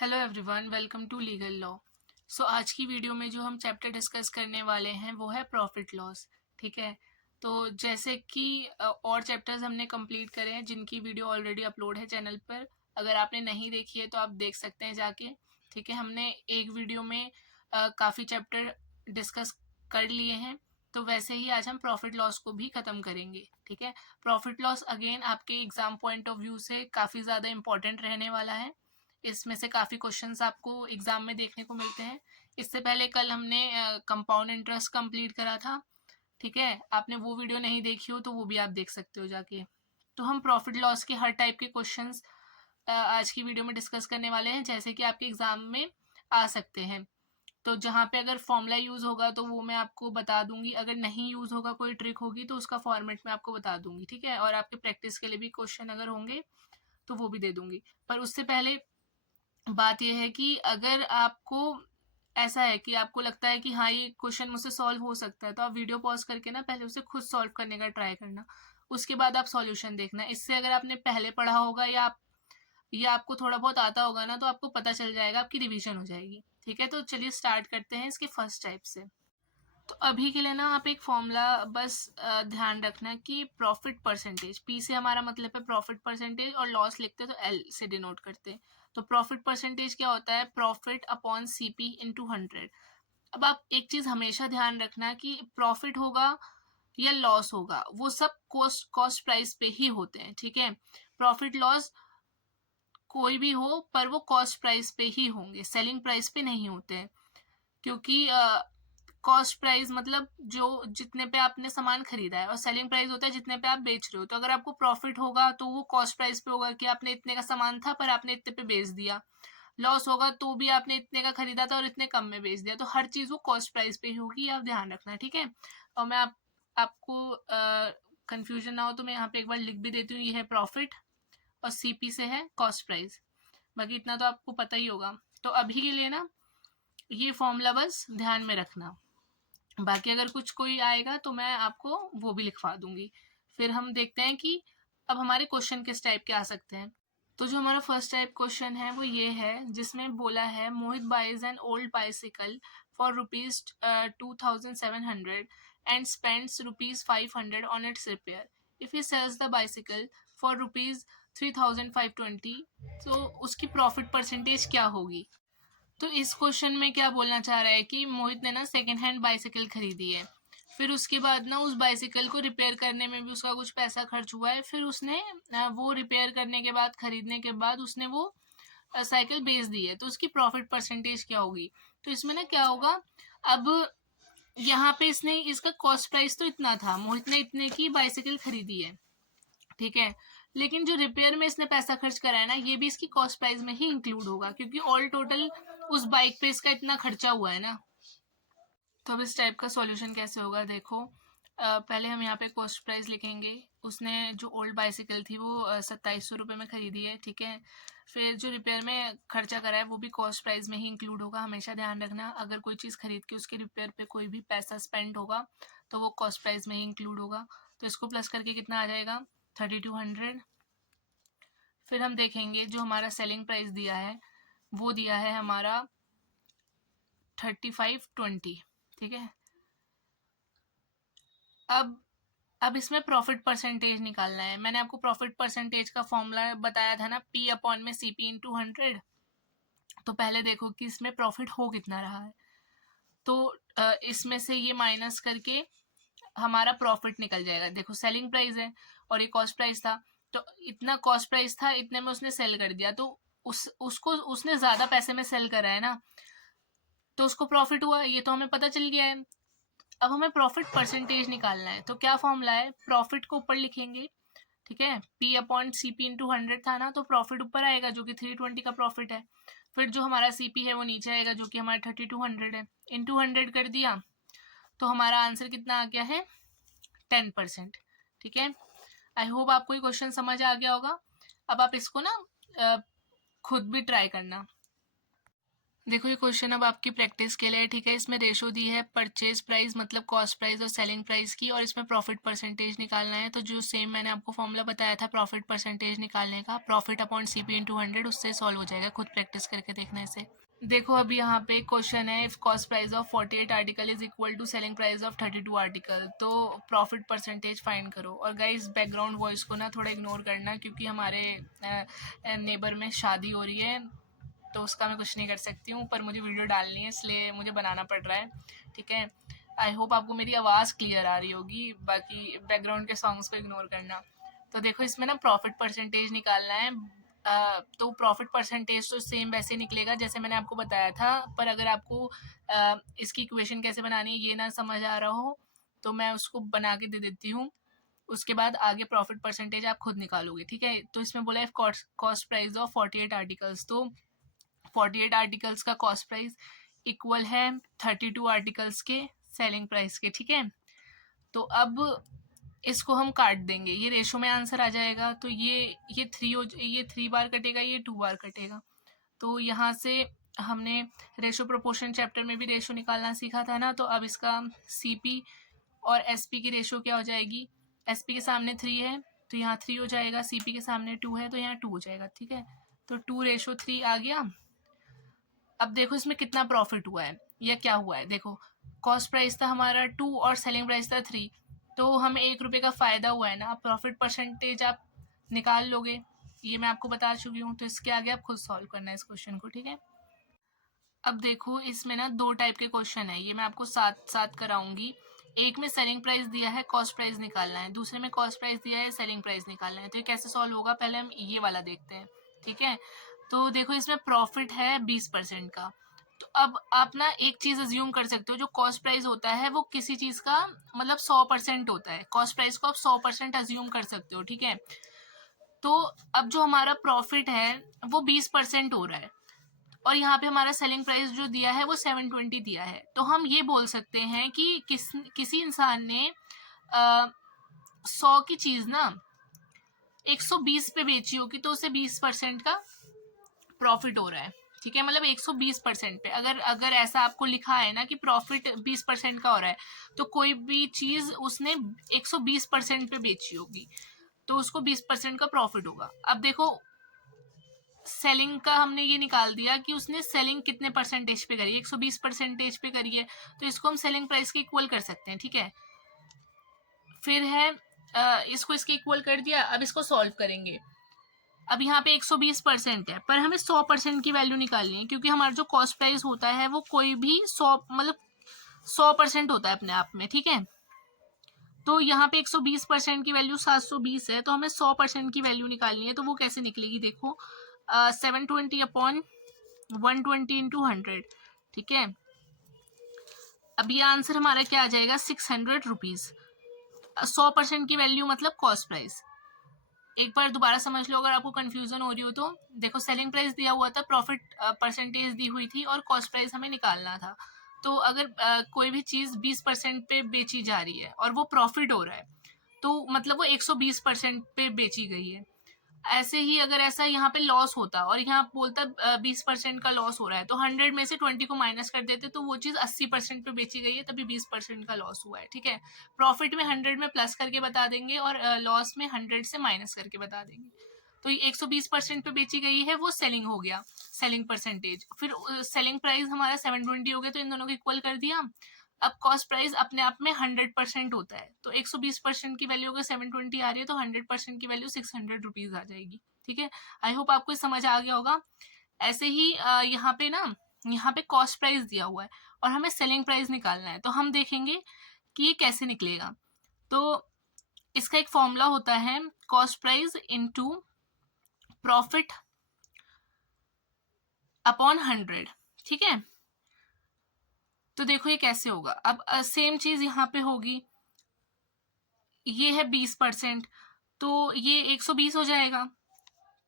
Hello everyone, welcome to legal law. So आज की video में जो हम चैप्टर डिस्कस करने वाले हैं वो है प्रॉफिट लॉस। ठीक है, तो जैसे कि और चैप्टर्स हमने कंप्लीट करे हैं जिनकी वीडियो ऑलरेडी अपलोड है चैनल पर। अगर आपने नहीं देखी है तो आप देख सकते हैं जाके। ठीक है, हमने एक वीडियो में काफ़ी चैप्टर डिस्कस कर लिए हैं, तो वैसे ही आज हम प्रॉफिट लॉस को भी ख़त्म करेंगे। ठीक है, प्रॉफिट लॉस अगेन आपके एग्जाम पॉइंट ऑफ व्यू से काफ़ी ज़्यादा इंपॉर्टेंट रहने वाला है। इसमें से काफ़ी क्वेश्चंस आपको एग्जाम में देखने को मिलते हैं। इससे पहले कल हमने कंपाउंड इंटरेस्ट कंप्लीट करा था। ठीक है, आपने वो वीडियो नहीं देखी हो तो वो भी आप देख सकते हो जाके। तो हम प्रॉफिट लॉस के हर टाइप के क्वेश्चंस आज की वीडियो में डिस्कस करने वाले हैं, जैसे कि आपके एग्जाम में आ सकते हैं। तो जहाँ पे अगर फॉर्मूला यूज़ होगा तो वो मैं आपको बता दूंगी, अगर नहीं यूज़ होगा कोई ट्रिक होगी तो उसका फॉर्मेट मैं आपको बता दूंगी। ठीक है, और आपके प्रैक्टिस के लिए भी क्वेश्चन अगर होंगे तो वो भी दे दूंगी। पर उससे पहले बात यह है कि अगर आपको ऐसा है कि आपको लगता है कि हाँ ये क्वेश्चन मुझसे सॉल्व हो सकता है, तो आप वीडियो पॉज करके ना पहले उसे खुद सॉल्व करने का ट्राई करना, उसके बाद आप सॉल्यूशन देखना। इससे अगर आपने पहले पढ़ा होगा या आपको थोड़ा बहुत आता होगा ना, तो आपको पता चल जाएगा, आपकी रिवीजन हो जाएगी। ठीक है, तो चलिए स्टार्ट करते हैं इसके फर्स्ट टाइप से। तो अभी के लिए ना आप एक फॉर्मूला बस ध्यान रखना कि प्रॉफिट परसेंटेज, पी से हमारा मतलब है प्रॉफिट परसेंटेज, और लॉस लिखते हैं तो एल से डिनोट करते हैं। तो प्रॉफिट परसेंटेज क्या होता है? Profit upon CP into 100। अब आप एक चीज हमेशा ध्यान रखना कि प्रॉफिट होगा या लॉस होगा, वो सब कॉस्ट कॉस्ट प्राइस पे ही होते हैं। ठीक है, प्रॉफिट लॉस कोई भी हो पर वो कॉस्ट प्राइस पे ही होंगे, सेलिंग प्राइस पे नहीं होते हैं। क्योंकि कॉस्ट प्राइस मतलब जो जितने पे आपने सामान खरीदा है, और सेलिंग प्राइस होता है जितने पे आप बेच रहे हो। तो अगर आपको प्रॉफिट होगा तो वो कॉस्ट प्राइस पे होगा कि आपने इतने का सामान था पर आपने इतने पे बेच दिया। लॉस होगा तो भी आपने इतने का खरीदा था और इतने कम में बेच दिया। तो हर चीज वो कॉस्ट प्राइस पे ही होगी, आप ध्यान रखना। ठीक है, और मैं आपको कंफ्यूजन ना हो तो मैं यहाँ पे एक बार लिख भी देती हूँ। ये है प्रॉफिट और सीपी से है कॉस्ट प्राइस। बाकी इतना तो आपको पता ही होगा। तो अभी के लिए ना ये फॉर्मूला बस ध्यान में रखना। बाकी अगर कुछ कोई आएगा तो मैं आपको वो भी लिखवा दूंगी। फिर हम देखते हैं कि अब हमारे क्वेश्चन किस टाइप के आ सकते हैं। तो जो हमारा फर्स्ट टाइप क्वेश्चन है वो ये है, जिसमें बोला है Mohit buys an old bicycle for rupees 2700 and spends rupees 500 on its repair. If he sells the bicycle for rupees 3520, तो उसकी प्रॉफिट परसेंटेज क्या होगी? तो इस क्वेश्चन में क्या बोलना चाह रहा है कि मोहित ने ना सेकेंड हैंड बाइसिकल खरीदी है। फिर उसके बाद ना उस बाइसिकल को रिपेयर करने में भी उसका कुछ पैसा खर्च हुआ है। फिर उसने वो रिपेयर करने के बाद, खरीदने के बाद उसने वो साइकिल बेच दी है। तो उसकी प्रॉफिट परसेंटेज क्या होगी? तो इसमें ना क्या होगा, अब यहाँ पे इसने इसका कॉस्ट प्राइस तो इतना था, मोहित ने इतने की बाइसिकल खरीदी है। ठीक है, लेकिन जो रिपेयर में इसने पैसा खर्च करा है ना, ये भी इसकी कॉस्ट प्राइस में ही इंक्लूड होगा, क्योंकि ऑल टोटल उस बाइक पे इसका इतना खर्चा हुआ है ना। तो अब इस टाइप का सॉल्यूशन कैसे होगा, देखो। पहले हम यहाँ पे कॉस्ट प्राइस लिखेंगे। उसने जो ओल्ड बाइसिकल थी वो 2700 रुपये में खरीदी है। ठीक है, फिर जो रिपेयर में खर्चा करा है वो भी कॉस्ट प्राइस में ही इंक्लूड होगा। हमेशा ध्यान रखना, अगर कोई चीज़ खरीद के उसके रिपेयर पे कोई भी पैसा स्पेंड होगा तो वो कॉस्ट प्राइस में ही इंक्लूड होगा। तो इसको प्लस करके कितना आ जाएगा? 3200। फिर हम देखेंगे जो हमारा सेलिंग प्राइस दिया है वो दिया है हमारा 3520। ठीक है, अब इसमें प्रॉफिट परसेंटेज निकालना है। मैंने आपको प्रॉफिट परसेंटेज का फॉर्मूला बताया था ना, पी अपॉन में सीपी इंटू 100। तो पहले देखो कि इसमें प्रॉफिट हो कितना रहा है। तो इसमें से ये माइनस करके हमारा प्रॉफिट निकल जाएगा। देखो सेलिंग प्राइस है और ये कॉस्ट प्राइस था, तो इतना कॉस्ट प्राइस था, इतने में उसने सेल कर दिया, तो उसको उसने ज्यादा पैसे में सेल करा है ना, तो उसको प्रॉफिट हुआ। ये तो हमें पता चल गया है। अब हमें प्रॉफिट परसेंटेज निकालना है। तो क्या फॉर्मूला है? प्रॉफिट को ऊपर लिखेंगे। ठीक है, पी अपॉन सीपी इंटू 100 था ना, तो प्रॉफिट ऊपर आएगा जो कि 320 का प्रॉफिट है। फिर जो हमारा सीपी है वो नीचे आएगा जो कि हमारा 3200 है। इंटू 100 कर दिया तो हमारा आंसर कितना आ गया है? 10%। ठीक है, आई होप आपको ये क्वेश्चन समझ आ गया होगा। अब आप इसको ना खुद भी ट्राई करना। देखो ये क्वेश्चन अब आपकी प्रैक्टिस के लिए है, ठीक है। इसमें रेशो दी है परचेज प्राइस मतलब कॉस्ट प्राइस और सेलिंग प्राइस की, और इसमें प्रॉफिट परसेंटेज निकालना है। तो जो सेम मैंने आपको फॉर्मूला बताया था प्रॉफिट परसेंटेज निकालने का, प्रॉफिट अपॉन सीपी इंटू 100, उससे सॉल्व हो जाएगा। खुद प्रैक्टिस करके देखना इसे। देखो अभी यहाँ पे क्वेश्चन है, if cost price of 48 article is equal to selling price of 32 article, तो प्रॉफिट परसेंटेज फाइंड करो। और गाइस बैकग्राउंड वॉइस को ना थोड़ा इग्नोर करना, क्योंकि हमारे नेबर में शादी हो रही है, तो उसका मैं कुछ नहीं कर सकती हूँ, पर मुझे वीडियो डालनी है इसलिए मुझे बनाना पड़ रहा है, ठीक है। आई होप आपको मेरी आवाज़ क्लियर आ रही होगी, बाकी बैकग्राउंड के सॉन्ग्स को इग्नोर करना। तो देखो इसमें ना प्रॉफिट परसेंटेज निकालना है। तो प्रॉफिट परसेंटेज तो सेम वैसे निकलेगा जैसे मैंने आपको बताया था, पर अगर आपको इसकी इक्वेशन कैसे बनानी है ये ना समझ आ रहा हो, तो मैं उसको बना के दे देती हूँ। उसके बाद आगे प्रॉफिट परसेंटेज आप खुद निकालोगे, ठीक है। तो इसमें बोला है कॉस्ट प्राइस ऑफ 48 आर्टिकल्स, तो 48 आर्टिकल्स का कॉस्ट प्राइस इक्वल है 32 आर्टिकल्स के सेलिंग प्राइस के, ठीक है। तो अब इसको हम काट देंगे, ये रेशो में आंसर आ जाएगा। तो ये 3 बार कटेगा, ये 2 बार कटेगा। तो यहाँ से हमने रेशो प्रोपोर्शन चैप्टर में भी रेशो निकालना सीखा था ना, तो अब इसका सीपी और एसपी की रेशो क्या हो जाएगी। एसपी के सामने 3 है तो यहाँ 3 हो जाएगा, सीपी के सामने 2 है तो यहाँ 2 हो जाएगा, ठीक है। तो 2:3 आ गया। अब देखो इसमें कितना प्रॉफिट हुआ है या क्या हुआ है। देखो कॉस्ट प्राइस था हमारा 2 और सेलिंग प्राइस था 3, तो हमें 1 रुपये का फ़ायदा हुआ है ना। अब प्रॉफिट परसेंटेज आप निकाल लोगे, ये मैं आपको बता चुकी हूँ। तो इसके आगे आप खुद सॉल्व करना है इस क्वेश्चन को, ठीक है। अब देखो इसमें ना 2 टाइप के क्वेश्चन है, ये मैं आपको साथ साथ कराऊंगी। एक में सेलिंग प्राइस दिया है, कॉस्ट प्राइस निकालना है। दूसरे में कॉस्ट प्राइस दिया है, सेलिंग प्राइस निकालना है। तो ये कैसे सॉल्व होगा, पहले हम ये वाला देखते हैं, ठीक है। तो देखो इसमें प्रॉफिट है 20% का। तो अब आप ना एक चीज अज्यूम कर सकते हो, जो कॉस्ट प्राइस होता है वो किसी चीज का मतलब 100% होता है। कॉस्ट प्राइस को आप 100% अज्यूम कर सकते हो, ठीक है। तो अब जो हमारा प्रॉफिट है वो 20% हो रहा है, और यहाँ पे हमारा सेलिंग प्राइस जो दिया है वो 720 दिया है। तो हम ये बोल सकते हैं कि किसी इंसान ने 100 की चीज ना 120 पे बेची होगी, तो उसे 20% का प्रॉफिट हो रहा है, ठीक है। मतलब 120% पे अगर अगर ऐसा आपको लिखा है ना कि प्रॉफिट 20% का हो रहा है, तो कोई भी चीज उसने 120% पे बेची होगी, तो उसको 20% का प्रॉफिट होगा। अब देखो सेलिंग का हमने ये निकाल दिया कि उसने सेलिंग कितने परसेंटेज पे करी है, 120% पे करी है, तो इसको हम सेलिंग प्राइस के इक्वल कर सकते हैं, ठीक है। फिर है इसको इसके इक्वल कर दिया। अब इसको सॉल्व करेंगे। अब यहाँ पे 120% है, पर हमें 100% की वैल्यू निकालनी है, क्योंकि हमारा जो कॉस्ट प्राइस होता है वो कोई भी 100 मतलब 100% होता है अपने आप में, ठीक है। तो यहाँ पे 120% की वैल्यू 720 है, तो हमें 100% की वैल्यू निकालनी है। तो वो कैसे निकलेगी, देखो 720 अपॉन 120 इंटू 100, ठीक है। अब ये आंसर हमारा क्या आ जाएगा, 600 रुपीज। 100% की वैल्यू मतलब कॉस्ट प्राइस। एक बार दोबारा समझ लो अगर आपको कंफ्यूजन हो रही हो तो। देखो सेलिंग प्राइस दिया हुआ था, प्रॉफिट परसेंटेज दी हुई थी, और कॉस्ट प्राइस हमें निकालना था। तो अगर कोई भी चीज 20% पे बेची जा रही है और वो प्रॉफिट हो रहा है, तो मतलब वो 120% पे बेची गई है। ऐसे ही अगर ऐसा यहाँ पे लॉस होता और यहाँ बोलता 20% का लॉस हो रहा है, तो 100 में से 20 को माइनस कर देते, तो वो चीज 80% पे बेची गई है, तभी 20% का लॉस हुआ है, ठीक है। प्रॉफिट में 100 में प्लस करके बता देंगे, और लॉस में 100 से माइनस करके बता देंगे। तो ये 120% पे बेची गई है, वो सेलिंग हो गया, सेलिंग परसेंटेज। फिर सेलिंग प्राइस हमारा 720 हो गया, तो इन दोनों को इक्वल कर दिया। अब कॉस्ट प्राइस अपने आप में 100% होता है, तो 120% की वैल्यू अगर 720 आ रही है, तो 100% की वैल्यू 600 रुपीज आ जाएगी, ठीक है। आई होप आपको समझ आ गया होगा। ऐसे ही यहाँ पे ना, यहाँ पे कॉस्ट प्राइस दिया हुआ है और हमें सेलिंग प्राइस निकालना है, तो हम देखेंगे कि ये कैसे निकलेगा। तो इसका एक फॉर्मूला होता है, cost price into profit upon 100, ठीक है। तो देखो ये कैसे होगा। अब सेम चीज यहाँ पे होगी, ये है 20%, तो ये 120 हो जाएगा।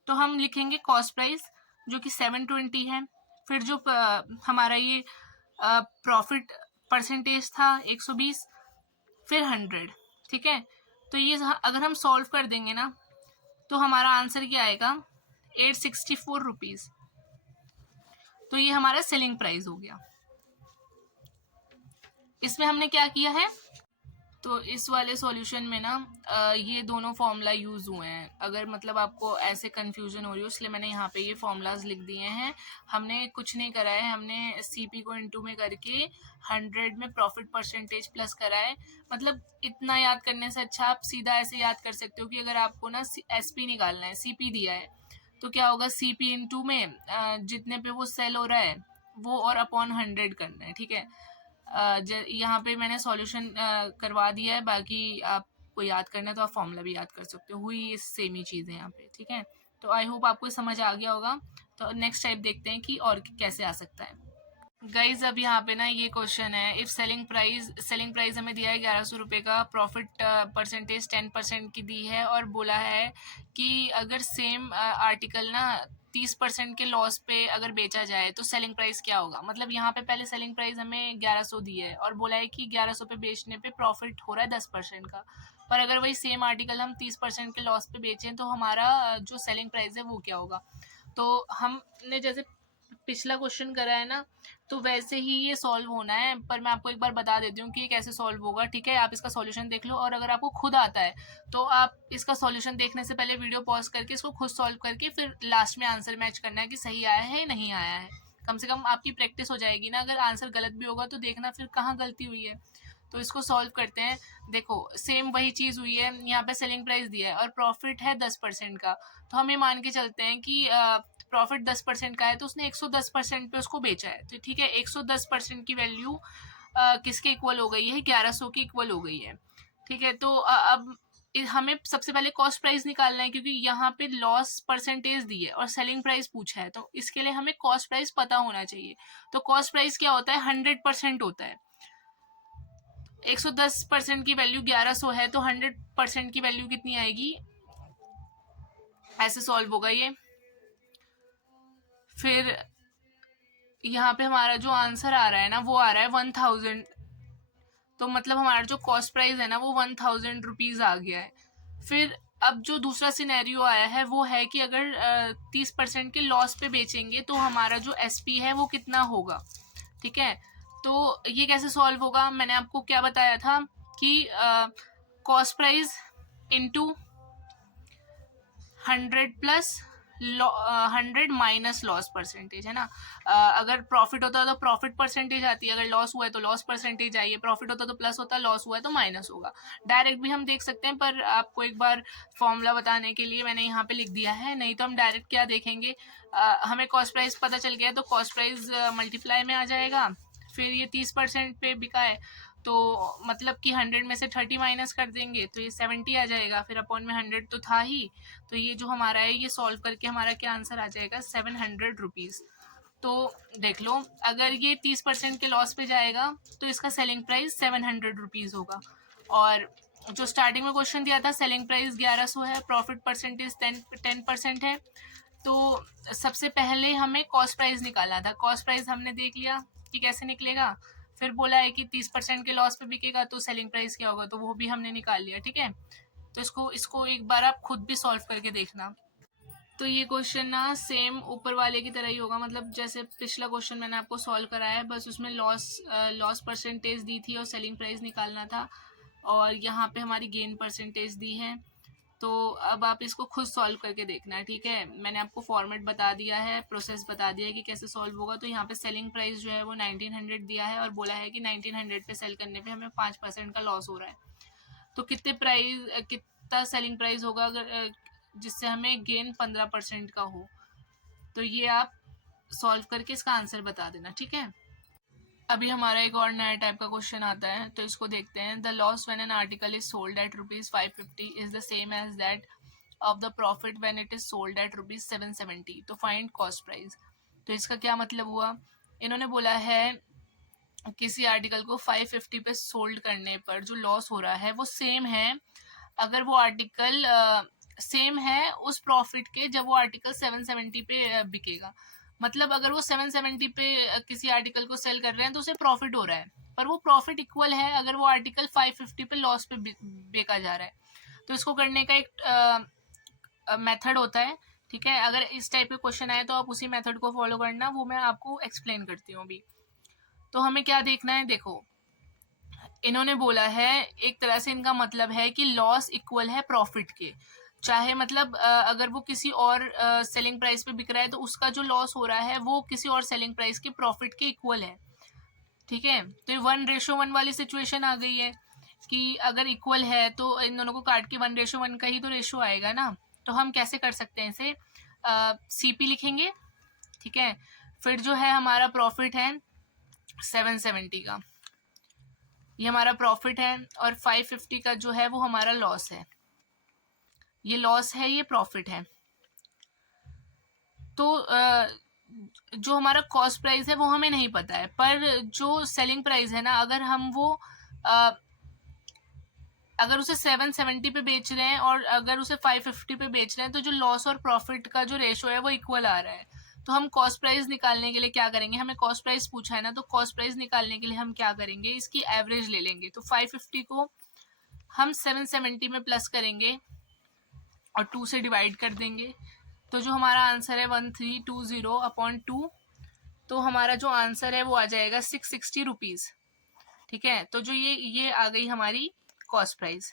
तो हम लिखेंगे कॉस्ट प्राइस जो कि 720 है, फिर जो हमारा ये प्रॉफिट परसेंटेज था 120, फिर 100, ठीक है। तो ये अगर हम सॉल्व कर देंगे ना, तो हमारा आंसर क्या आएगा, 864 रुपीज। तो ये हमारा सेलिंग प्राइस हो गया। इसमें हमने क्या किया है, तो इस वाले सॉल्यूशन में ना ये दोनों फॉर्मूला यूज़ हुए हैं। अगर मतलब आपको ऐसे कन्फ्यूजन हो रही हो इसलिए मैंने यहाँ पे ये फॉर्मूलाज लिख दिए हैं। हमने कुछ नहीं करा है, हमने सीपी को इनटू में करके 100 में प्रॉफिट परसेंटेज प्लस करा है। मतलब इतना याद करने से अच्छा आप सीधा ऐसे याद कर सकते हो कि अगर आपको ना एसपी निकालना है, सीपी दिया है तो क्या होगा, सीपी इनटू में जितने पे वो सेल हो रहा है वो और अपॉन 100 करना है। ठीक है, यहाँ पे मैंने सॉल्यूशन करवा दिया है, बाकी आपको याद करना है तो आप फॉर्मूला भी याद कर सकते हो, हुई सेम ही चीज़ है यहाँ पे। ठीक है, तो आई होप आपको समझ आ गया होगा। तो नेक्स्ट टाइप देखते हैं कि और कैसे आ सकता है। गाइज अब यहाँ पे ना ये क्वेश्चन है, इफ सेलिंग प्राइस हमें दिया है 1100 रुपये का, प्रॉफिट परसेंटेज 10% की दी है और बोला है कि अगर सेम आर्टिकल ना 30% के लॉस पे अगर बेचा जाए तो सेलिंग प्राइस क्या होगा। मतलब यहाँ पे पहले सेलिंग प्राइस हमें 1100 दी है और बोला है कि 1100 पे बेचने पे प्रॉफिट हो रहा है 10% का, पर अगर वही सेम आर्टिकल हम 30% के लॉस पे बेचें तो हमारा जो सेलिंग प्राइस है वो क्या होगा। तो हमने जैसे पिछला क्वेश्चन करा है ना, तो वैसे ही ये सॉल्व होना है, पर मैं आपको एक बार बता देती हूँ कि ये कैसे सॉल्व होगा। ठीक है, आप इसका सॉल्यूशन देख लो और अगर आपको खुद आता है तो आप इसका सॉल्यूशन देखने से पहले वीडियो पॉज करके इसको खुद सॉल्व करके फिर लास्ट में आंसर मैच करना है कि सही आया है नहीं आया है। कम से कम आपकी प्रैक्टिस हो जाएगी ना, अगर आंसर गलत भी होगा तो देखना फिर कहाँ गलती हुई है। तो इसको सॉल्व करते हैं। देखो सेम वही चीज़ हुई है, यहाँ पे सेलिंग प्राइस दिया है और प्रॉफिट है 10% का, तो हम ये मान के चलते हैं कि प्रॉफिट 10% का है तो उसने 110% पे उसको बेचा है। तो ठीक है, 110% की वैल्यू किसके इक्वल हो गई है, 1100 की इक्वल हो गई है। ठीक है, तो अब हमें सबसे पहले कॉस्ट प्राइस निकालना है क्योंकि यहाँ पे लॉस परसेंटेज दी है और सेलिंग प्राइस पूछा है, तो इसके लिए हमें कॉस्ट प्राइस पता होना चाहिए। तो कॉस्ट प्राइस क्या होता है, 100% होता है। 110% की वैल्यू 1100 है तो 100% की वैल्यू कितनी आएगी, ऐसे सॉल्व होगा ये। फिर यहाँ पे हमारा जो आंसर आ रहा है ना वो आ रहा है 1000, तो मतलब हमारा जो कॉस्ट प्राइस है ना वो 1000 रुपीज आ गया है। फिर अब जो दूसरा सिनेरियो आया है वो है कि अगर 30% के लॉस पे बेचेंगे तो हमारा जो एसपी है वो कितना होगा। ठीक है, तो ये कैसे सॉल्व होगा, मैंने आपको क्या बताया था कि cost price into 100 plus 100 minus loss percentage है ना। अगर प्रॉफिट होता है तो प्रॉफिट परसेंटेज आती है, अगर लॉस हुआ है तो लॉस परसेंटेज आई है, प्रॉफिट होता है तो प्लस होता है, लॉस हुआ है तो माइनस होगा। डायरेक्ट भी हम देख सकते हैं, पर आपको एक बार फॉर्मूला बताने के लिए मैंने यहाँ पे लिख दिया है, नहीं तो हम डायरेक्ट क्या देखेंगे, हमें कॉस्ट प्राइस पता चल गया तो कॉस्ट प्राइस मल्टीप्लाई में आ जाएगा। फिर ये 30% पे बिका है तो मतलब कि 100 में से 30 माइनस कर देंगे तो ये 70 आ जाएगा, फिर अपॉन में 100 तो था ही, तो ये जो हमारा है ये सॉल्व करके हमारा क्या आंसर आ जाएगा, 700 रुपीज़। तो देख लो, अगर ये 30% के लॉस पे जाएगा तो इसका सेलिंग प्राइस 700 रुपीज़ होगा। और जो स्टार्टिंग में क्वेश्चन दिया था सेलिंग प्राइस 1100 है, प्रॉफिट परसेंटेज 10% है, तो सबसे पहले हमें कॉस्ट प्राइस निकालना था। कॉस्ट प्राइस हमने देख लिया कि कैसे निकलेगा, फिर बोला है कि 30% के लॉस पे बिकेगा तो सेलिंग प्राइस क्या होगा, तो वो भी हमने निकाल लिया। ठीक है, तो इसको एक बार आप खुद भी सॉल्व करके देखना। तो ये क्वेश्चन ना सेम ऊपर वाले की तरह ही होगा, मतलब जैसे पिछला क्वेश्चन मैंने आपको सॉल्व कराया है, बस उसमें लॉस परसेंटेज दी थी और सेलिंग प्राइस निकालना था, और यहाँ पे हमारी गेन परसेंटेज दी है। तो अब आप इसको खुद सॉल्व करके देखना है। ठीक है, मैंने आपको फॉर्मेट बता दिया है, प्रोसेस बता दिया है कि कैसे सॉल्व होगा। तो यहाँ पे सेलिंग प्राइस जो है वो 1900 दिया है और बोला है कि 1900 पे सेल करने पे हमें 5% का लॉस हो रहा है। तो कितना सेलिंग प्राइस होगा अगर जिससे हमें गेन 15% का हो, तो ये आप सॉल्व करके इसका आंसर बता देना। ठीक है, अभी हमारा एक और नया टाइप का क्वेश्चन आता है, तो इसको देखते हैं। The loss when an article is sold at ₹550 is the same as that of the profit when it is sold at ₹770, तो फाइंड कॉस्ट प्राइस। तो इसका क्या मतलब हुआ, इन्होंने बोला है किसी आर्टिकल को 550 पे सोल्ड करने पर जो लॉस हो रहा है वो सेम है अगर वो आर्टिकल सेम है उस प्रॉफिट के जब वो आर्टिकल 770 पे बिकेगा। मतलब अगर वो 770 पे किसी आर्टिकल को सेल कर रहे हैं तो उसे प्रॉफिट हो रहा है, पर वो प्रॉफिट इक्वल है अगर वो आर्टिकल 550 पे लॉस पे बेचा जा रहा है। तो इसको करने का एक मेथड होता है। ठीक है, अगर इस टाइप के क्वेश्चन आए तो आप उसी मेथड को फॉलो करना, वो मैं आपको एक्सप्लेन करती हूँ अभी। तो हमें क्या देखना है, देखो इन्होंने बोला है, एक तरह से इनका मतलब है कि लॉस इक्वल है प्रॉफिट के, चाहे मतलब अगर वो किसी और सेलिंग प्राइस पे बिक रहा है तो उसका जो लॉस हो रहा है वो किसी और सेलिंग प्राइस के प्रॉफिट के इक्वल है। ठीक है, तो ये 1:1 वाली सिचुएशन आ गई है कि अगर इक्वल है तो इन दोनों को काट के 1:1 का ही तो रेशो आएगा ना। तो हम कैसे कर सकते हैं इसे, सीपी लिखेंगे। ठीक है, फिर जो है हमारा प्रॉफिट है 770 का, ये हमारा प्रॉफिट है, और 550 का जो है वो हमारा लॉस है। ये लॉस है, ये प्रॉफिट है। तो जो हमारा कॉस्ट प्राइस है वो हमें नहीं पता है, पर जो सेलिंग प्राइस है ना, अगर हम वो अगर उसे 770 पे बेच रहे हैं और अगर उसे 550 पे बेच रहे हैं, तो जो लॉस और प्रॉफिट का जो रेशो है वो इक्वल आ रहा है। तो हम कॉस्ट प्राइस निकालने के लिए क्या करेंगे, हमें कॉस्ट प्राइस पूछा है ना, तो कॉस्ट प्राइस निकालने के लिए हम क्या करेंगे, इसकी एवरेज ले लेंगे। तो 550 को हम 770 में प्लस करेंगे और 2 से डिवाइड कर देंगे, तो जो हमारा आंसर है 1320/2, तो हमारा जो आंसर है वो आ जाएगा 660 रुपीज़। ठीक है, तो जो ये आ गई हमारी कॉस्ट प्राइस।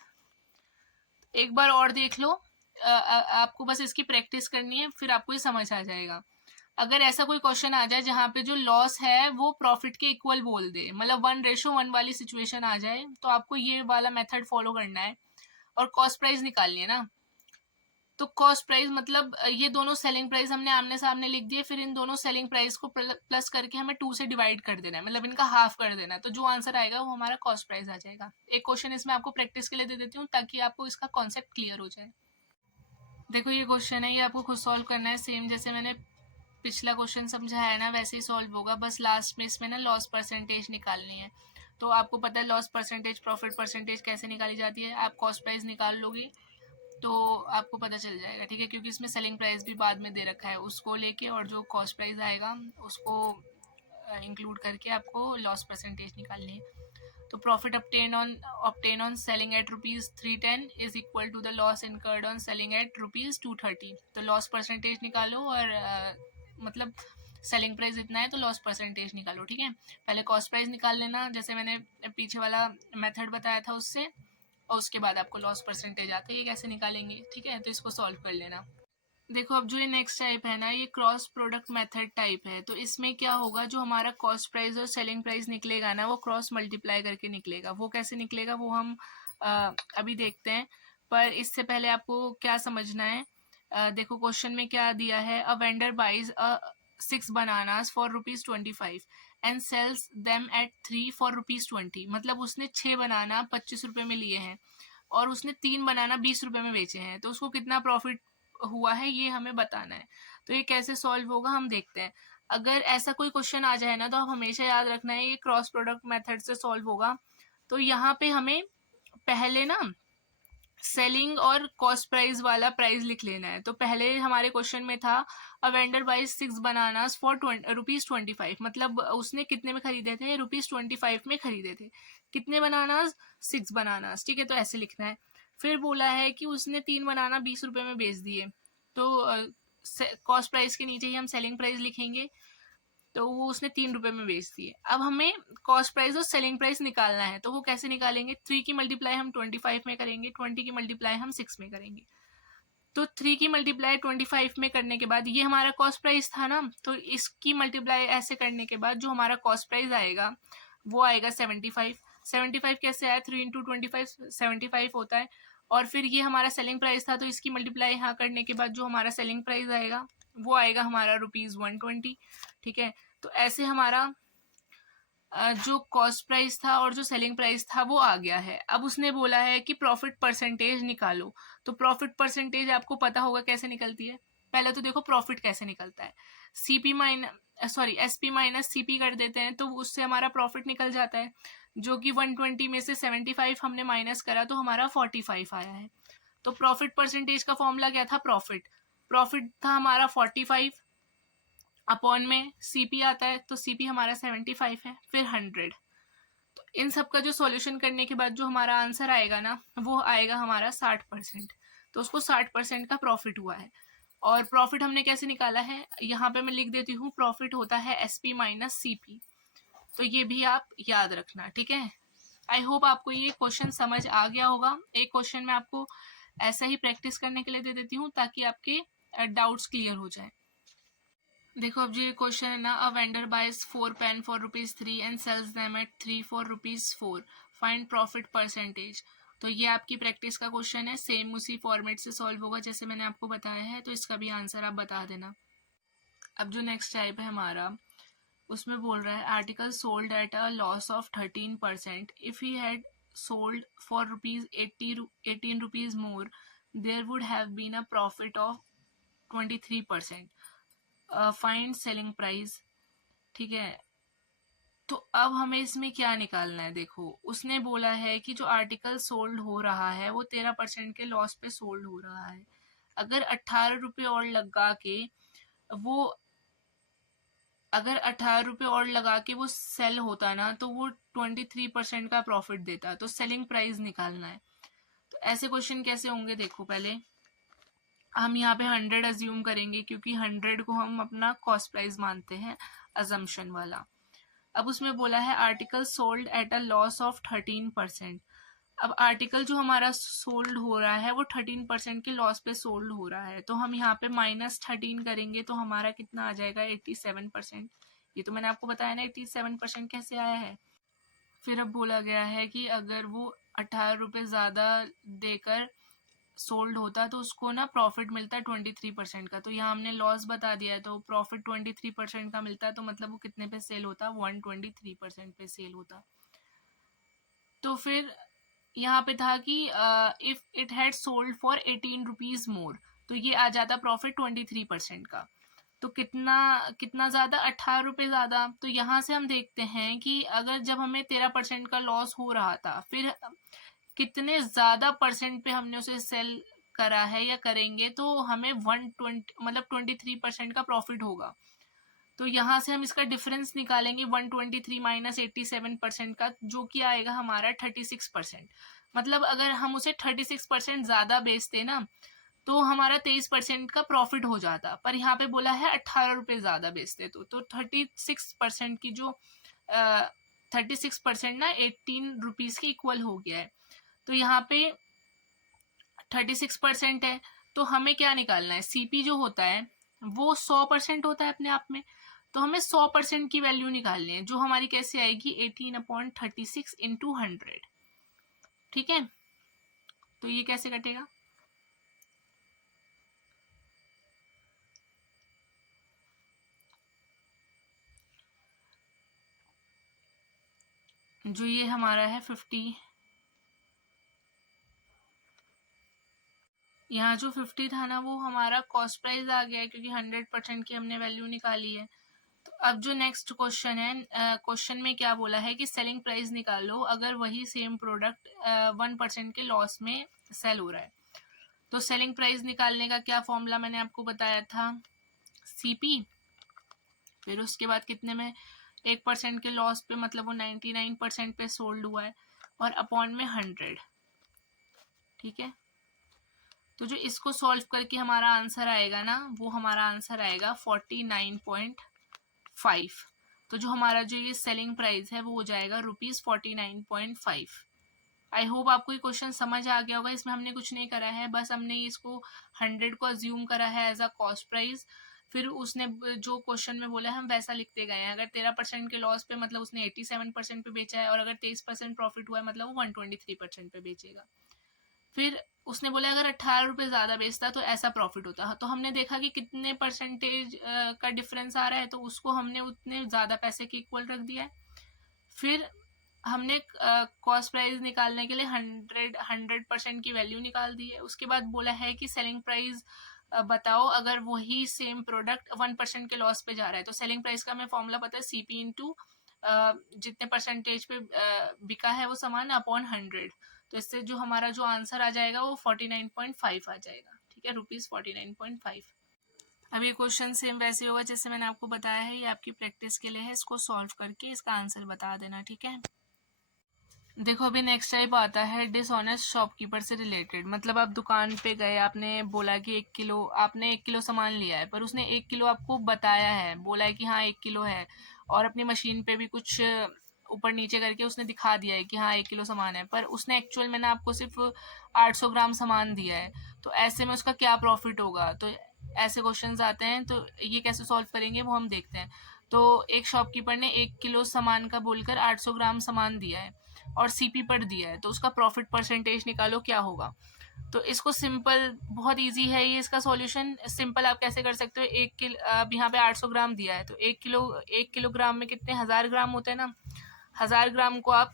एक बार और देख लो, आपको बस इसकी प्रैक्टिस करनी है, फिर आपको ये समझ आ जाएगा। अगर ऐसा कोई क्वेश्चन आ जाए जहाँ पे जो लॉस है वो प्रॉफिट के इक्वल बोल दे, मतलब 1:1 वाली सिचुएशन आ जाए, तो आपको ये वाला मेथड फॉलो करना है और कॉस्ट प्राइस निकालनी है ना। तो कॉस्ट प्राइस मतलब ये दोनों सेलिंग प्राइस हमने आमने सामने लिख दिए, फिर इन दोनों सेलिंग प्राइस को प्लस करके हमें 2 से डिवाइड कर देना है, मतलब इनका हाफ कर देना है, तो जो आंसर आएगा वो हमारा कॉस्ट प्राइस आ जाएगा। एक क्वेश्चन इसमें आपको प्रैक्टिस के लिए दे देती हूँ ताकि आपको इसका कॉन्सेप्ट क्लियर हो जाए। देखो ये क्वेश्चन है, ये आपको खुद सॉल्व करना है, सेम जैसे मैंने पिछला क्वेश्चन समझाया है ना वैसे ही सॉल्व होगा, बस लास्ट में इसमें ना लॉस परसेंटेज निकालनी है। तो आपको पता है लॉस परसेंटेज प्रॉफिट परसेंटेज कैसे निकाली जाती है, आप कॉस्ट प्राइस निकाल लोगे तो आपको पता चल जाएगा। ठीक है, क्योंकि इसमें सेलिंग प्राइस भी बाद में दे रखा है, उसको लेके और जो कॉस्ट प्राइस आएगा उसको इंक्लूड करके आपको लॉस परसेंटेज निकालनी है। तो profit obtained on selling at ₹310 is equal to the loss incurred on selling at ₹230। तो लॉस परसेंटेज निकालो और मतलब सेलिंग प्राइस इतना है तो लॉस परसेंटेज निकालो। ठीक है, पहले कॉस्ट प्राइस निकाल लेना जैसे मैंने पीछे वाला मेथड बताया था उससे, और उसके बाद आपको लॉस परसेंटेज आता है, ये कैसे निकालेंगे। ठीक है, तो इसको सॉल्व कर लेना। देखो अब जो ये नेक्स्ट टाइप है ना, ये क्रॉस प्रोडक्ट मेथड टाइप है। तो इसमें क्या होगा, जो हमारा कॉस्ट प्राइस और सेलिंग प्राइस निकलेगा ना वो क्रॉस मल्टीप्लाई करके निकलेगा। वो कैसे निकलेगा वो हम अभी देखते हैं, पर इससे पहले आपको क्या समझना है, देखो क्वेश्चन में क्या दिया है, a vendor buys 6 bananas for ₹25 and sells them at 3 for ₹20। मतलब उसने 6 बनाना 25 रुपये में लिए हैं और उसने 3 बनाना 20 रुपये में बेचे हैं, तो उसको कितना प्रॉफिट हुआ है ये हमें बताना है। तो ये कैसे सॉल्व होगा हम देखते हैं। अगर ऐसा कोई क्वेश्चन आ जाए ना तो आप हमेशा याद रखना है ये क्रॉस प्रोडक्ट मेथड से सॉल्व होगा। तो यहाँ पे हमें पहले ना सेलिंग और कॉस्ट प्राइस वाला प्राइस लिख लेना है। तो पहले हमारे क्वेश्चन में था a vendor buys 6 bananas for ₹25, मतलब उसने कितने में खरीदे थे, ₹25 में खरीदे थे। कितने बनानास, 6 बनानास। ठीक है, तो ऐसे लिखना है। फिर बोला है कि उसने 3 बनाना 20 रुपये में बेच दिए, तो कॉस्ट प्राइस के नीचे ही हम सेलिंग प्राइस लिखेंगे, तो वो उसने 3 रुपये में बेच दिए। अब हमें कॉस्ट प्राइस और सेलिंग प्राइस निकालना है, तो वो कैसे निकालेंगे, 3 की मल्टीप्लाई हम 25 में करेंगे, 20 की मल्टीप्लाई हम 6 में करेंगे। तो 3 की मल्टीप्लाई 25 में करने के बाद ये हमारा कॉस्ट प्राइस था ना, तो इसकी मल्टीप्लाई ऐसे करने के बाद जो हमारा कॉस्ट प्राइस आएगा वो आएगा 75। 75 कैसे आया, 3 इंटू 25 75 होता है। और फिर ये हमारा सेलिंग प्राइस था, तो इसकी मल्टीप्लाई यहाँ करने के बाद जो हमारा सेलिंग प्राइस आएगा वो आएगा हमारा ₹120। ठीक है, तो ऐसे हमारा जो कॉस्ट प्राइस था और जो सेलिंग प्राइस था वो आ गया है। अब उसने बोला है कि प्रॉफिट परसेंटेज निकालो। तो प्रॉफिट परसेंटेज आपको पता होगा कैसे निकलती है। पहले तो देखो प्रॉफिट कैसे निकलता है, एसपी माइनस सीपी कर देते हैं, तो उससे हमारा प्रॉफिट निकल जाता है, जो कि 120 में से 75 हमने माइनस करा तो हमारा 45 आया है। तो प्रॉफिट परसेंटेज का फॉर्मूला क्या था, प्रॉफिट था हमारा 45 अपॉन में सीपी आता है, तो सीपी हमारा 75 है, फिर 100। तो इन सब का जो सॉल्यूशन करने के बाद जो हमारा आंसर आएगा ना वो आएगा हमारा 60%। तो उसको 60% का प्रॉफिट हुआ है। और प्रॉफिट हमने कैसे निकाला है, यहाँ पे मैं लिख देती हूँ, प्रॉफिट होता है SP माइनस CP। तो ये भी आप याद रखना, ठीक है। आई होप आपको ये क्वेश्चन समझ आ गया होगा। एक क्वेश्चन मैं आपको ऐसा ही प्रैक्टिस करने के लिए दे देती हूँ ताकि आपके डाउट्स क्लियर हो जाए। देखो अब जो ये क्वेश्चन है ना, a vendor buys 4 pen for ₹3 and sells them at 3 for ₹4, find profit percentage. तो ये आपकी प्रैक्टिस का क्वेश्चन है, सेम उसी फॉर्मेट से सॉल्व होगा जैसे मैंने आपको बताया है, तो इसका भी आंसर आप बता देना। अब जो नेक्स्ट टाइप है हमारा, उसमें बोल रहा है article sold at a loss of 13%, if he had sold for ₹18 more, there would have been a profit of 23%, find selling price. ठीक है, तो अब हमें इसमें क्या निकालना है। देखो उसने बोला है कि जो आर्टिकल सोल्ड हो रहा है वो 13% के लॉस पे सोल्ड हो रहा है। अगर 18 रुपये और लगा के वो अगर 18 रुपये और लगा के वो सेल होता ना, तो वो 23% का प्रॉफिट देता। तो सेलिंग प्राइस निकालना है। तो ऐसे क्वेश्चन कैसे होंगे, देखो पहले हम यहाँ पे 100 अज्यूम करेंगे क्योंकि 100 को हम अपना कॉस्ट प्राइस मानते हैं, अजम्पशन वाला। अब उसमें बोला है article sold at a loss of 13%। अब आर्टिकल जो हमारा सोल्ड हो रहा है वो 13% के लॉस पे सोल्ड हो रहा है, तो हम यहाँ पे -13 करेंगे तो हमारा कितना आ जाएगा, 87%। ये तो मैंने आपको बताया ना 87% कैसे आया है। फिर अब बोला गया है कि अगर वो 18 रुपये ज़्यादा देकर सोल्ड होता तो उसको ना प्रॉफिट मिलता है 23% का। तो यहाँ हमने लॉस बता दिया है, तो प्रॉफिट 23% का मिलता है, तो मतलब वो कितने पे सेल होता, 123% पे सेल होता। तो फिर यहाँ पे था कि if it had sold for 18 rupees more, तो ये आ जाता प्रॉफिट 23% का। तो कितना कितना ज्यादा, 18 रुपये ज्यादा। तो यहाँ से हम देखते हैं कि अगर जब हमें 13% का लॉस हो रहा था, फिर कितने ज्यादा परसेंट पे हमने उसे सेल करा है या करेंगे, तो हमें 120 मतलब 23% का प्रॉफिट होगा। तो यहाँ से हम इसका डिफरेंस निकालेंगे 123 माइनस 87% का, जो कि आएगा हमारा 36%। मतलब अगर हम उसे 36% ज्यादा बेचते ना, तो हमारा 23% का प्रॉफिट हो जाता। पर यहाँ पे बोला है 18 रुपये ज्यादा बेचते तो 36% की जो 36% ना 18 रुपीज के इक्वल हो गया है। तो यहाँ पे 36% है, तो हमें क्या निकालना है, CP जो होता है वो 100% होता है अपने आप में। तो हमें 100% की वैल्यू निकालनी है, जो हमारी कैसे आएगी, 18/36 इंटू 100। ठीक है, तो ये कैसे कटेगा, जो ये हमारा है 50, यहाँ जो 50 था ना वो हमारा कॉस्ट प्राइस आ गया है क्योंकि 100% की हमने वैल्यू निकाली है। तो अब जो नेक्स्ट क्वेश्चन है, क्वेश्चन में क्या बोला है कि सेलिंग प्राइस निकालो अगर वही सेम प्रोडक्ट 1% के लॉस में सेल हो रहा है। तो सेलिंग प्राइस निकालने का क्या फॉर्मूला मैंने आपको बताया था, CP, फिर उसके बाद कितने में 1% के लॉस पे, मतलब वो 99% पे सोल्ड हुआ है, और अपॉन में 100। ठीक है, तो जो इसको सॉल्व करके हमारा आंसर आएगा ना, वो हमारा आंसर आएगा 49.5। तो जो हमारा जो ये सेलिंग प्राइस है वो हो जाएगा ₹49.5। आई होप आपको ये क्वेश्चन समझ आ गया होगा। इसमें हमने कुछ नहीं करा है, बस हमने इसको 100 को अज्यूम करा है एज अ कॉस्ट प्राइस। फिर उसने जो क्वेश्चन में बोला है हम वैसा लिखते गए हैं। अगर 13% के लॉस पे मतलब उसने 87% पे बेचा है, और अगर 23% प्रॉफिट हुआ है मतलब वो 123% पे बेचेगा। फिर उसने बोला अगर 18 रुपये ज़्यादा बेचता तो ऐसा प्रॉफिट होता। तो हमने देखा कि कितने परसेंटेज का डिफरेंस आ रहा है, तो उसको हमने उतने ज़्यादा पैसे के इक्वल रख दिया है। फिर हमने कॉस्ट प्राइस निकालने के लिए 100% की वैल्यू निकाल दी है। उसके बाद बोला है कि सेलिंग प्राइस बताओ अगर वही सेम प्रोडक्ट 1% के लॉस पे जा रहा है। तो सेलिंग प्राइस का हमें फॉर्मूला पता है, CP इंटू जितने परसेंटेज पे बिका है वो सामान अपॉन 100। तो इससे जो हमारा जो आंसर आ जाएगा वो 49.5 आ जाएगा। ठीक है, ₹49.5। अब ये क्वेश्चन सेम वैसे होगा जैसे मैंने आपको बताया है, ये आपकी प्रैक्टिस के लिए है। इसको सॉल्व करके इसका आंसर बता देना। ठीक है, देखो अभी नेक्स्ट टाइप आता है डिसऑनेस्ट शॉपकीपर से रिलेटेड। मतलब आप दुकान पे गए, आपने बोला कि 1 किलो, आपने 1 किलो सामान लिया है, पर उसने 1 किलो आपको बताया है, बोला है कि हाँ 1 किलो है, और अपनी मशीन पे भी कुछ ऊपर नीचे करके उसने दिखा दिया है कि हाँ 1 किलो सामान है, पर उसने एक्चुअल में ना आपको सिर्फ 800 ग्राम सामान दिया है। तो ऐसे में उसका क्या प्रॉफिट होगा? तो ऐसे क्वेश्चंस आते हैं, तो ये कैसे सॉल्व करेंगे वो हम देखते हैं। तो एक शॉपकीपर ने 1 किलो सामान का बोलकर 800 ग्राम सामान दिया है और सीपी पर दिया है, तो उसका प्रॉफिट परसेंटेज निकालो क्या होगा। तो इसको सिंपल, बहुत इजी है ये, इसका सॉल्यूशन सिंपल आप कैसे कर सकते हो। 1 किलो, अब यहाँ पे 800 ग्राम दिया है, तो 1 किलो, 1 किलोग्राम में कितने 1000 ग्राम होते हैं ना। 1000 ग्राम को आप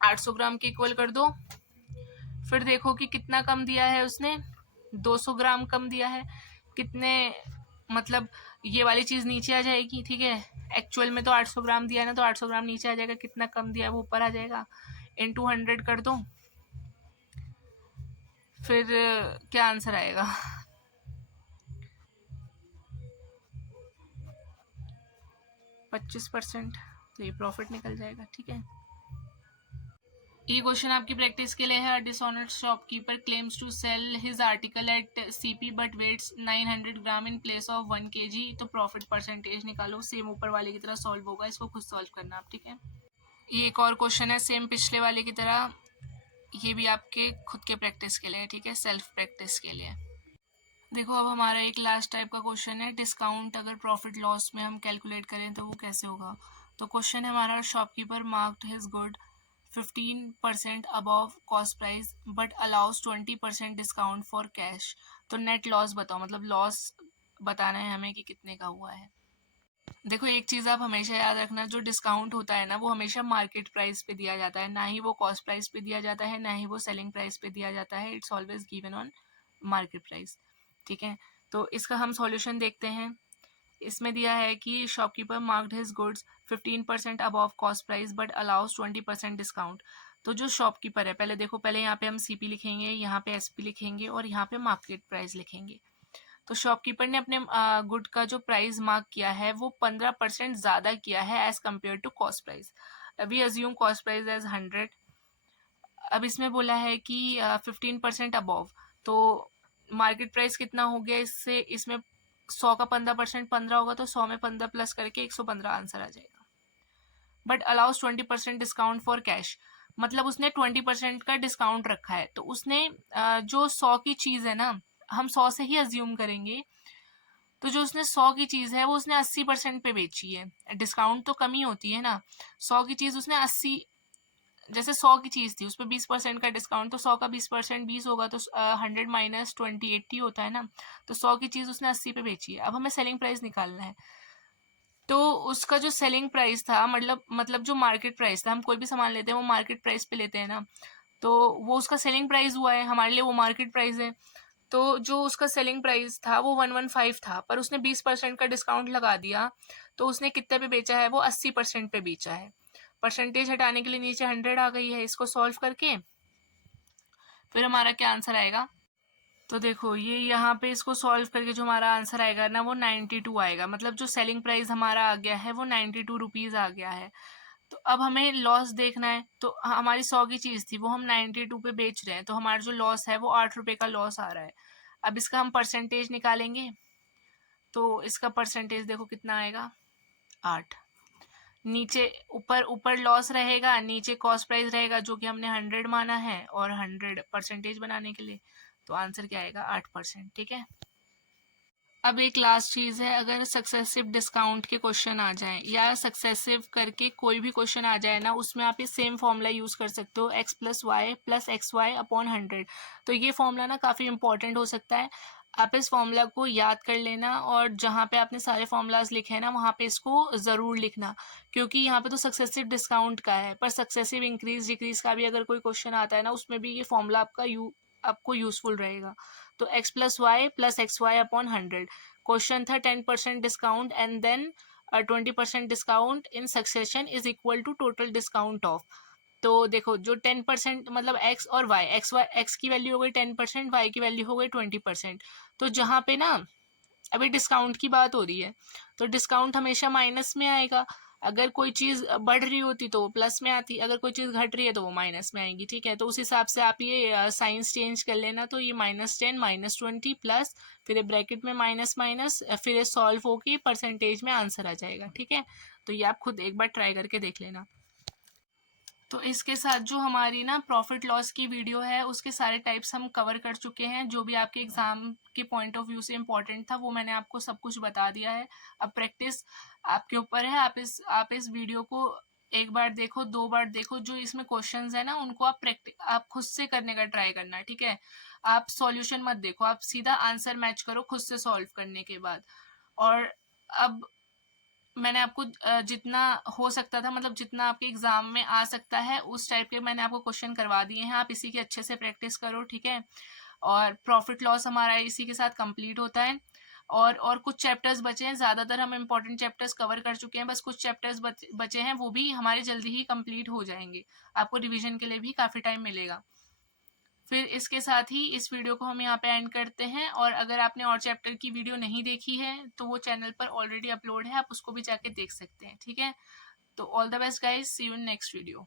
800 ग्राम के इक्वल कर दो, फिर देखो कि कितना कम दिया है उसने, 200 ग्राम कम दिया है। कितने, मतलब ये वाली चीज़ नीचे आ जाएगी, ठीक है। एक्चुअल में तो 800 ग्राम दिया है ना, तो 800 ग्राम नीचे आ जाएगा, कितना कम दिया है वो ऊपर आ जाएगा। इंटू 100 कर दो, फिर क्या आंसर आएगा? 25%। तो ये प्रॉफिट निकल जाएगा, ठीक है। ये क्वेश्चन आपकी प्रैक्टिस के लिए है। Dishonest shopkeeper claims to sell his article at CP but weighs 900 gram in place of 1 kg। तो प्रॉफिट परसेंटेज निकालो। सेम ऊपर वाले की तरह सॉल्व होगा, इसको खुद सॉल्व करना आप, ठीक है। ये एक और क्वेश्चन है सेम पिछले वाले की तरह, ये भी आपके खुद के प्रैक्टिस के लिए, ठीक है, सेल्फ प्रैक्टिस के लिए। देखो अब हमारा एक लास्ट टाइप का क्वेश्चन है, डिस्काउंट अगर प्रॉफिट लॉस में हम कैलकुलेट करें तो वो कैसे होगा। तो क्वेश्चन है हमारा, shopkeeper marked his good 15% above cost price but allows 20% discount for cash. तो नेट लॉस बताओ, मतलब लॉस बताना है हमें कि कितने का हुआ है। देखो एक चीज़ आप हमेशा याद रखना, जो डिस्काउंट होता है ना वो हमेशा मार्केट प्राइस पे दिया जाता है, ना ही वो कॉस्ट प्राइस पे दिया जाता है, ना ही वो सेलिंग प्राइस पे दिया जाता है। It's always given on market price, ठीक है। तो इसका हम सॉल्यूशन देखते हैं। इसमें दिया है कि shopkeeper marked his goods 15% above cost price but allows 20% discount. तो जो शॉपकीपर है, पहले देखो, पहले यहाँ पे हम सीपी लिखेंगे, यहाँ पे एसपी लिखेंगे और यहाँ पे मार्केट प्राइस लिखेंगे। तो शॉपकीपर ने अपने गुड का जो प्राइस मार्क किया है वो 15% ज़्यादा किया है as compared to cost price. अभी अज्यूम कॉस्ट प्राइस एज 100। अब इसमें बोला है कि 15% अबव, तो मार्केट प्राइस कितना हो गया, इससे इसमें 100 का 15% 15 होगा, तो 100 में 15 प्लस करके 115 आंसर आ जाएगा। But allows 20% discount for cash, मतलब उसने 20% का डिस्काउंट रखा है। तो उसने जो 100 की चीज़ है ना, हम 100 से ही अज्यूम करेंगे, तो जो उसने 100 की चीज़ है वो उसने 80% पे बेची है। डिस्काउंट तो कमी होती है ना, 100 की चीज़ उसने 80, जैसे 100 की चीज़ थी उस पर 20% का डिस्काउंट, तो 100 का 20% 20 होगा, तो 100 माइनस 20 80 होता है ना। तो 100 की चीज़ उसने 80 पे बेची है। अब हमें सेलिंग प्राइस निकालना है। तो उसका जो सेलिंग प्राइस था, मतलब जो मार्केट प्राइस था, हम कोई भी सामान लेते हैं वो मार्केट प्राइस पे लेते हैं ना, तो वो उसका सेलिंग प्राइस हुआ है, हमारे लिए वो मार्केट प्राइस है। तो जो उसका सेलिंग प्राइस था वो 115 था, पर उसने 20% का डिस्काउंट लगा दिया, तो उसने कितने पे बेचा है, वो 80% पे बेचा है। परसेंटेज हटाने के लिए नीचे 100 आ गई है। इसको सॉल्व करके फिर हमारा क्या आंसर आएगा, तो देखो ये यहाँ पे इसको सॉल्व करके जो हमारा आंसर आएगा ना वो 92 आएगा। मतलब जो सेलिंग प्राइस हमारा आ गया है वो 92 रुपीज़ आ गया है। तो अब हमें लॉस देखना है, तो हमारी 100 की चीज़ थी वो हम 92 पे बेच रहे हैं, तो हमारा जो लॉस है वो 8 रुपये का लॉस आ रहा है। अब इसका हम परसेंटेज निकालेंगे, तो इसका परसेंटेज देखो कितना आएगा, 8। नीचे ऊपर ऊपर लॉस रहेगा, नीचे कॉस्ट प्राइस रहेगा जो कि हमने 100 माना है, और 100 परसेंटेज बनाने के लिए, तो आंसर क्या आएगा, 8%, ठीक है। अब एक लास्ट चीज़ है, अगर सक्सेसिव डिस्काउंट के क्वेश्चन आ जाएं या सक्सेसिव करके कोई भी क्वेश्चन आ जाए ना, उसमें आप ये सेम फॉर्मूला यूज़ कर सकते हो, x plus Y plus X Y upon 100। तो ये फॉर्मूला ना काफ़ी इंपॉर्टेंट हो सकता है, आप इस फॉर्मूला को याद कर लेना, और जहाँ पे आपने सारे फॉर्मूलाज लिखे हैं ना वहाँ पे इसको ज़रूर लिखना, क्योंकि यहाँ पे तो सक्सेसिव डिस्काउंट का है, पर सक्सेसिव इंक्रीज डिक्रीज का भी अगर कोई क्वेश्चन आता है ना, उसमें भी ये फॉर्मूला आपको यूजफुल रहेगा। तो x plus X Y upon 100, question था 10% discount and then 20% discount in succession is equal to total discount of. तो देखो जो 10% मतलब x और y, x की वैल्यू हो गई 10%, y की वैल्यू हो गई 20%। तो जहाँ पे ना अभी डिस्काउंट की बात हो रही है, तो डिस्काउंट हमेशा माइनस में आएगा, अगर कोई चीज़ बढ़ रही होती तो वो प्लस में आती, अगर कोई चीज़ घट रही है तो वो माइनस में आएगी, ठीक है। तो उस हिसाब से आप ये साइंस चेंज कर लेना। तो ये -10 -20 प्लस, फिर ये ब्रैकेट में माइनस माइनस, फिर ये सॉल्व होके परसेंटेज में आंसर आ जाएगा, ठीक है। तो ये आप खुद एक बार ट्राई करके देख लेना। तो इसके साथ जो हमारी ना प्रॉफिट लॉस की वीडियो है उसके सारे टाइप्स हम कवर कर चुके हैं। जो भी आपके एग्जाम के पॉइंट ऑफ व्यू से इम्पोर्टेंट था वो मैंने आपको सब कुछ बता दिया है। अब प्रैक्टिस आपके ऊपर है। आप इस वीडियो को एक बार देखो, 2 बार देखो। जो इसमें क्वेश्चंस है ना उनको आप खुद से करने का ट्राई करना, ठीक है। आप सॉल्यूशन मत देखो, आप सीधा आंसर मैच करो खुद से सॉल्व करने के बाद। और अब मैंने आपको जितना हो सकता था, मतलब जितना आपके एग्जाम में आ सकता है उस टाइप के मैंने आपको क्वेश्चन करवा दिए हैं। आप इसी की अच्छे से प्रैक्टिस करो, ठीक है। और प्रॉफिट लॉस हमारा इसी के साथ कंप्लीट होता है। और कुछ चैप्टर्स बचे हैं, ज़्यादातर हम इंपॉर्टेंट चैप्टर्स कवर कर चुके हैं, बस कुछ चैप्टर्स बचे हैं, वो भी हमारे जल्दी ही कंप्लीट हो जाएंगे। आपको रिवीजन के लिए भी काफ़ी टाइम मिलेगा। फिर इसके साथ ही इस वीडियो को हम यहाँ पे एंड करते हैं। और अगर आपने और चैप्टर की वीडियो नहीं देखी है तो वो चैनल पर ऑलरेडी अपलोड है, आप उसको भी जाके देख सकते हैं, ठीक है। तो all the best guys, see you in next video.